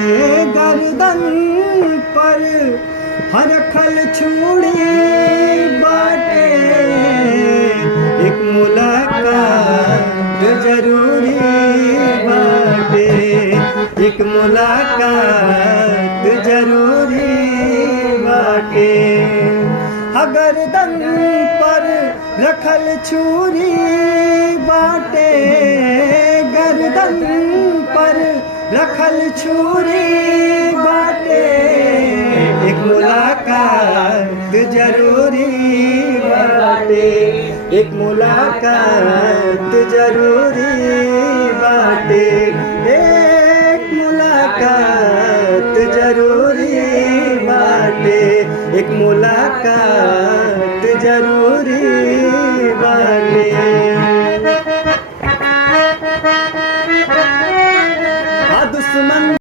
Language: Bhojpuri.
गर्दन पर हर खल छुड़ी बाटे, एक मुलाकात जरूरी बाटे, एक मुलाकात जरूरी बाटे। गर्दन पर रखल छुरी बाटे, गर्दन पर रखल छुरी बाटे, एक मुलाकात जरूरी बाटे, एक मुलाकात जरूरी बाटे, एक मुलाकात जरूरी बाटे, एक मुलाकात